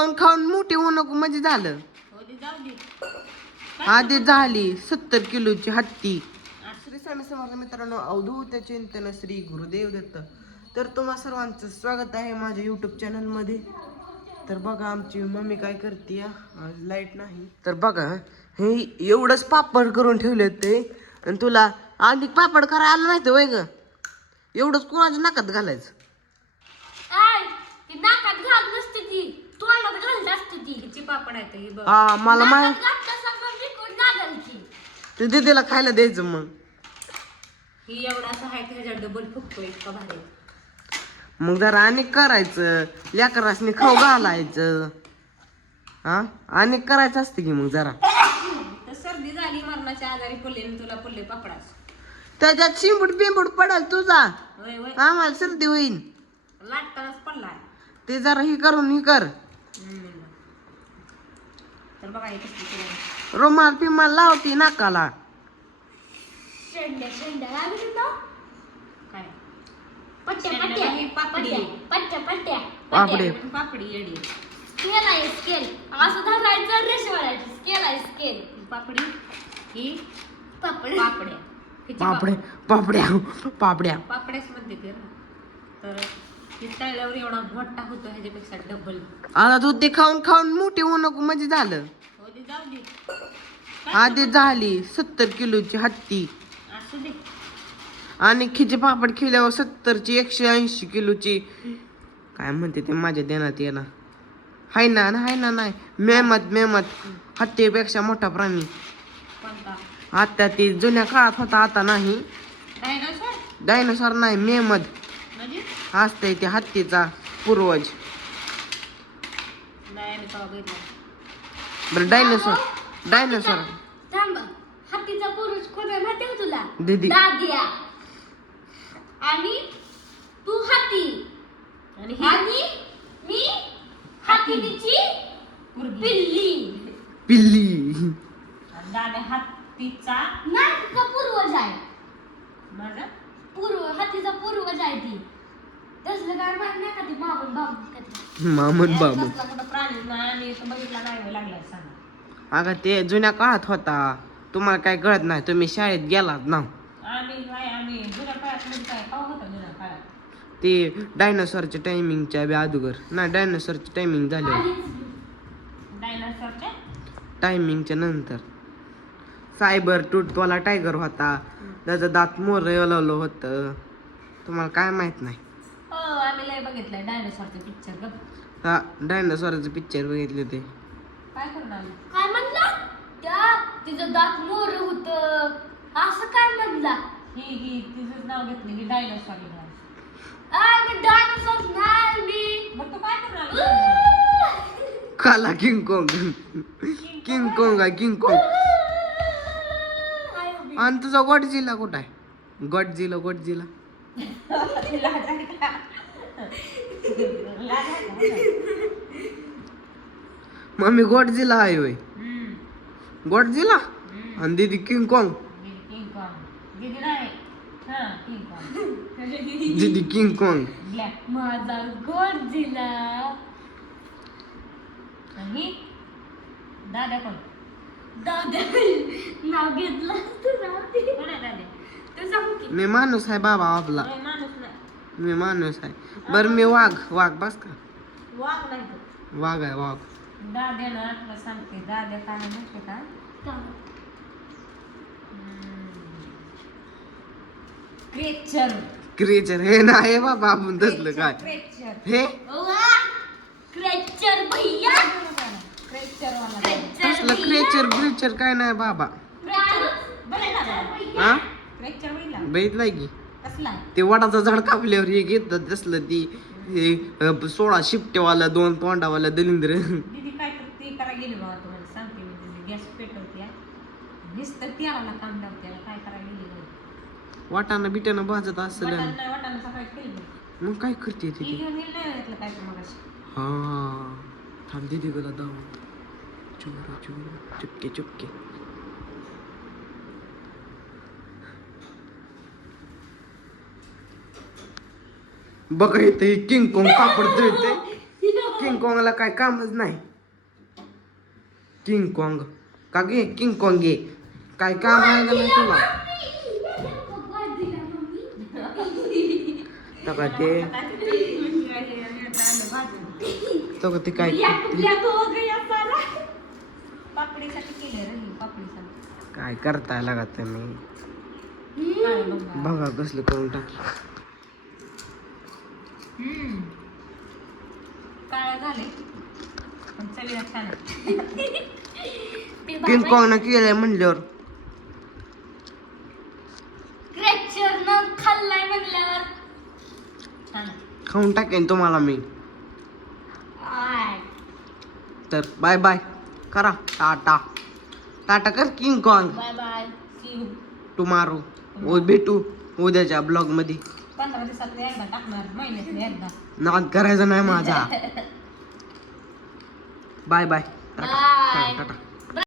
खाऊन खाऊन मोठी होऊ नको म्हणजे झालं. आधी झाली 70 किलोची हत्ती. श्री स्वामी समर्थ मित्रांनो, अवधूत चिंतन श्री गुरुदेव दत्त. तर तुम्हा सर्वांचं स्वागत आहे माझ्या युट्यूब चॅनल मध्ये. तर बघा आमची मम्मी काय करते, आज लाईट नाही. तर बघा हे एवढंच पापड करून ठेवले ते, आणि तुला आधी पापड करायला आलं नाही तर वय ग, एवढंच कोणाच्या नाकात घालायचं. नाकात घाल नसते ती, तोंडात घालत असते ती पापड आहे ही बघ. हा मला माहित. नागालची ते दीदीला खायला द्यायचं मग. ही एवढा असं आहे की ह्याच्या डबल फुकतो इतका भारी. मग जरा अनेक करायचं, लेकरासनी खाऊ घालायचं. हा अनेक करायचं असते की मग जरा. तर सर्दी झाली, मरणाच्या आजारी पडले तुला पडले पापडास. त्याच्यात शिंबूड बिंबूड पडाल तुझा, होय होय आम्हाला सर्दी होईल. लाटतानाच पडलाय. ते जरा ही करून ही कर. तर बघा हे कसं रुमाल फिमाल लावती नाकाला. शेंड्या काय पट्ट्या पापडी पापडी पापडी येडी स्केल आहे स्केल. असं धरायचं रेष वाढायची. स्केल आहे स्केल. पापडी ही पापड्या पापड्या पापड्या पापड्या पापड्याच मध्ये ते तर ती तळल्यावर एवढा मोठा होतो, ह्याच्यापेक्षा डबल. आता तू ते खाऊन खाऊन मोठी होऊ नको म्हणजे झालं. हो दे, जाऊ दे. आधी झाली 70 किलोची हत्ती. असू दे. आणि खिचे पापड खेळल्यावर 70ची 180 किलोची काय म्हणते ते माझ्या देण्यात येणार. हाय ना हाय ना. नाही मेहमत हत्तीपेक्षा मोठा प्राणी. कोणता? आता ते जुन्या काळात होता, आता नाही. डायनासोर डायनोसॉर नाही, मेहमत म्हणजे असतंय ते हत्तीचा पूर्वज. नाही आम्ही तेव्हा बघितलं. बरं डायनोसॉर थांब. हत्तीचा पुरुष कोण आहे माहिती आहे का तुला? दीदी. दादिया. आणि तू हत्ती आणि मी हत्तीची पिल्ली. दादा हत्तीचा नाही का पूर्वज आहे. माझा हत्तीचा पूर्वज आहे ती. तसलं काय माहिती नाही का ती मामन बाबू कुठं प्राणी नाही आम्ही तो बघितला नाही लागलाय सांग. अगं ते जुन्या काळात होता, तुम्हाला काय कळत नाही, तुम्ही शाळेत गेलात ना. आम्ही जुन्या काळात म्हणजे काय पाहू होता जुन्या काळात. ते डायनोसॉरच्या टायमिंगच्या अगोदर नाही, डायनोसॉरची टायमिंग झाली, डायनासोरच्या टायमिंगच्या नंतर. सायबर टूथवाला टायगर होता, त्याचं दात मोरवलं होतं, तुम्हाला काय माहित नाही. हो आम्ही लय बघितलंय डायनासोरचं पिक्चर. हा डायनोसॉरचं पिक्चर बघितले ते. काय करणार काय म्हणला त्या तिचं दात मोर होत असं काय म्हणला. ही तिचं नाव घेतलं की डायनासोर. डायनासोर नाही मी. मग तू काय करणार? काला किंग कोंग आहे किंग कोंग. आणि तुझा गॉडझिला कुठं आहे? गॉडझिला मम्मी गॉडझिला आहे होय. गॉडझिला आणि दीदी किंग कोंग. दीदी किंग कोंग. माझा गॉडझिला. आणि दादा कोण? दादा नाव घेतलं कोण आहे दादा? ते सांगू की. मी माणूस आहे बाबा आपला. माणूस नाही. मी माणूस आहे. बरं मी वाघ बस का. वाघ नाही वाघ आहे वाघ. दाद्या ना तुला सांगते. दाद्या काय म्हणते का? क्रिएचर हे नाही बाबा, आपण तसलं काय हे क्रेचर भैया. तसलं क्रिएचर काय नाही बाबा. हा बघितलंय की ते वडाचं झाड कापल्यावर हे घेतात तसलं. ती 16 शिफ्टेवाला 2 तोंडावाला दलिंद्र. दीदी काय करते करा गेली बाबा तुम्हाला सांगते मी. गॅस पेटवते नुसतं त्याला काम लावते. काय करायला गेली वाटाणा बिटाणा भाजत असेल. वाटाणा सकाळी केली. मग काय करते ती? घेऊन येईल नाही घेतलं काय तर मगाशी. हा थांब दीदी गला दाव चुपके बघा इथे किंग कोंग पापड तळते. किंग कॉंगला काय कामच नाही. किंग कॉंग का गे किंग कॉंग गे काय काम आहे का नाही तुला? तर का ते तो का ते काय पापडीसाठी केलं रे हे, पापडीसाठी. काय करताय लागा तुम्ही? काय बघा. बघा कसलं करून टाक. काळं झाले पण चवीला छान आहे. किंग कॉंग केलंय म्हणल्यावर क्रॅचरनं खाल्लाय म्हणल्यावर छान आहे. खाऊन टाकेन तुम्हाला मी. आय. तर बाय बाय करा. टाटा टाटा कर King Kong. Bye bye. See you. Tomorrow भेटू उद्याच्या ब्लॉग मध्ये. 15 दिवसात एकदा टाकणार, महिन्यात एकदा. नाद करायचा नाही माझा. Bye bye. बाय.